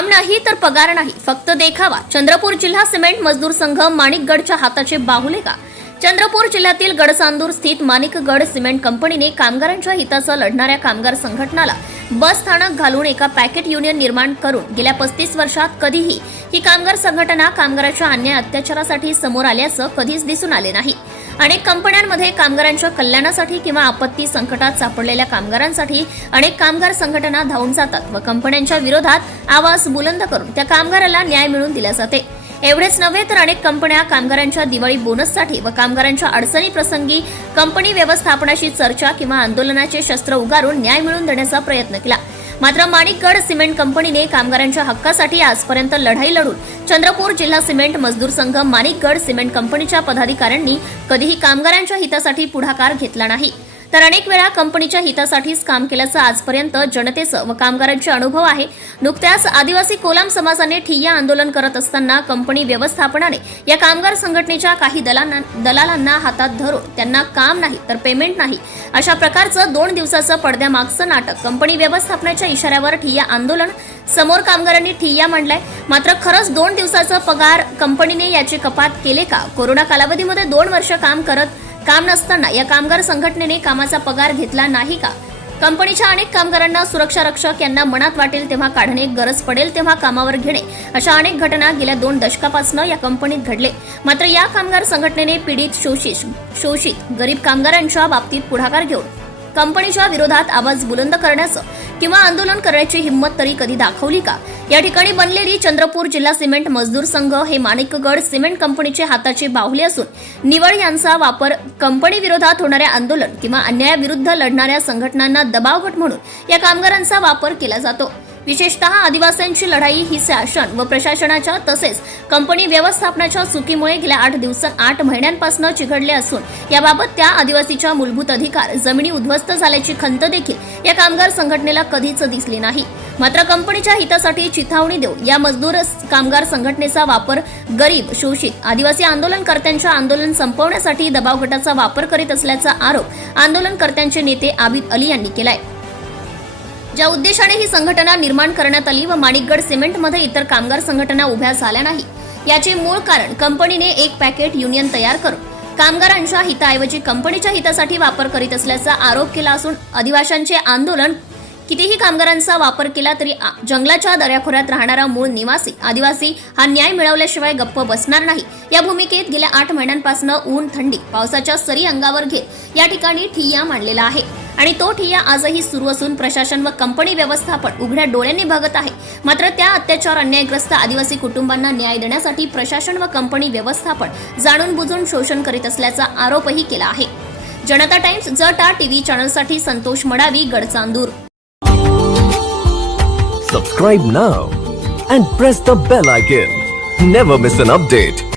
काम नाही तर पगार नाही. फक्त देखावा. चंद्रपूर जिल्हा सिमेंट मजदूर संघ माणिकगडच्या हाताचे बाहुले का? चंद्रपूर जिल्ह्यातील गडसांदूर स्थित माणिकगड सिमेंट कंपनीने कामगारांच्या हिताचं लढणाऱ्या कामगार संघटनाला बस स्थानक घालून एका पॅकेट युनियन निर्माण करून गेल्या पस्तीस वर्षात कधीही ही कामगार संघटना कामगाराच्या अन्याय अत्याचारासाठी समोर आल्याचं कधीच दिसून आले नाही. अनेक कंपन्यांमध्ये कामगारांच्या कल्याणासाठी किंवा आपत्ती संकटात सापडलेल्या कामगारांसाठी अनेक कामगार संघटना धावून जातात व कंपन्यांच्या विरोधात आवाज बुलंद करून त्या कामगाराला न्याय मिळवून दिला जाते. एवढेच नव्हे तर अनेक कंपन्या कामगारांच्या दिवाळी बोनससाठी व कामगारांच्या अडचणी प्रसंगी कंपनी व्यवस्थापनाशी चर्चा किंवा आंदोलनाचे शस्त्र उगारून न्याय मिळवून देण्याचा प्रयत्न केला. मात्र माणिकगड सिमेंट कंपनीने कामगारांच्या हक्कासाठी आजपर्यंत लढाई लढून चंद्रपूर जिल्हा सिमेंट मजदूर संघ माणिकगड सिमेंट कंपनीच्या पदाधिकाऱ्यांनी कधीही कामगारांच्या हितासाठी पुढाकार घेतला नाही. तर अनेक वेळा कंपनीच्या हितासाठीच काम केल्याचं आजपर्यंत जनतेचं व कामगारांचे अनुभव आहे. नुकत्याच आदिवासी कोलाम समाजाने ठिय्या आंदोलन करत असताना कंपनी व्यवस्थापनाने या कामगार संघटनेच्या काही दलांना दलालांना हातात धरून त्यांना काम नाही तर पेमेंट नाही अशा प्रकारचं दोन दिवसाचं पडद्यामागचं नाटक कंपनी व्यवस्थापनाच्या इशाऱ्यावर ठिय्या आंदोलन समोर कामगारांनी ठिय्या मांडलाय. मात्र खरंच दोन दिवसाचा पगार कंपनीने याची कपात केले का? कोरोना कालावधीमध्ये दोन वर्ष काम करत काम नसताना या कामगार संघटनेने कामाचा पगार घेतला नाही का? कंपनीच्या अनेक कामगारांना सुरक्षा रक्षक यांना मनात वाटेल तेव्हा काढणे गरज पडेल तेव्हा कामावर घेणे अशा अनेक घटना गेल्या दोन दशकापासून या कंपनीत घडले. मात्र या कामगार संघटनेने पीडित शोषित शोषित गरीब कामगारांच्या बाबतीत पुढाकार घेऊन कंपनीच्या विरोधात आवाज बुलंद करण्याचं किंवा आंदोलन करण्याची हिंमत तरी कधी दाखवली का? या ठिकाणी बनलेली चंद्रपूर जिल्हा सिमेंट मजदूर संघ हे माणिकगड सिमेंट कंपनीचे हाताचे बाहुले असून निवड यांचा वापर कंपनी विरोधात होणाऱ्या आंदोलन किंवा अन्यायाविरुद्ध लढणाऱ्या संघटनांना दबावघट म्हणून या कामगारांचा वापर केला जातो. विशेषतः आदिवासींची लढाई ही शासन व प्रशासनाच्या तसेच कंपनी व्यवस्थापनाच्या चुकीमुळे गेल्या आठ दिवस आठ महिन्यांपासून चिघडले असून याबाबत त्या आदिवासीच्या मूलभूत अधिकार जमिनी उद्ध्वस्त झाल्याची खंत देखील या कामगार संघटनेला कधीच दिसली नाही. मात्र कंपनीच्या हितासाठी चिथावणी देऊन या मजदूर कामगार संघटनेचा वापर गरीब शोषित आदिवासी आंदोलनकर्त्यांच्या आंदोलन संपवण्यासाठी दबाव गटाचा वापर करीत असल्याचा आरोप आंदोलनकर्त्यांचे नेते आबिद अली यांनी केलाय. ज्या उद्देशाने ही संघटना निर्माण करण्यात आली व माणिकगड सिमेंटमध्ये इतर कामगार संघटना उभ्या झाल्या नाही. याचे मूळ कारण कंपनीने एक पॅकेट युनियन तयार करून कामगारांच्या हिताऐवजी कंपनीच्या हितासाठी वापर करीत असल्याचा आरोप केला असून आदिवाशांचे आंदोलन कितीही कामगारांचा वापर केला तरी जंगलाच्या दऱ्याखोऱ्यात राहणारा मूळ निवासी आदिवासी हा न्याय मिळवल्याशिवाय गप्प बसणार नाही. या भूमिकेत गेल्या आठ महिन्यांपासून ऊन थंडी पावसाच्या सरी अंगावर घेत या ठिकाणी ठिय्या मांडलेला आहे. आणि तो ठिय्या आजही सुरू असून प्रशासन व कंपनी व्यवस्थापन उघड्या डोळ्यांनी बघत आहे. मात्र त्या अत्याचार अन्यायग्रस्त आदिवासी कुटुंबांना न्याय देण्यासाठी प्रशासन व कंपनी व्यवस्थापन जाणून बुजून शोषण करीत असल्याचा आरोपही केला आहे. जनता टाइम्स जटा TV चॅनलसाठी Santosh Madavi Gadchandur. Subscribe now and press the bell icon never miss an update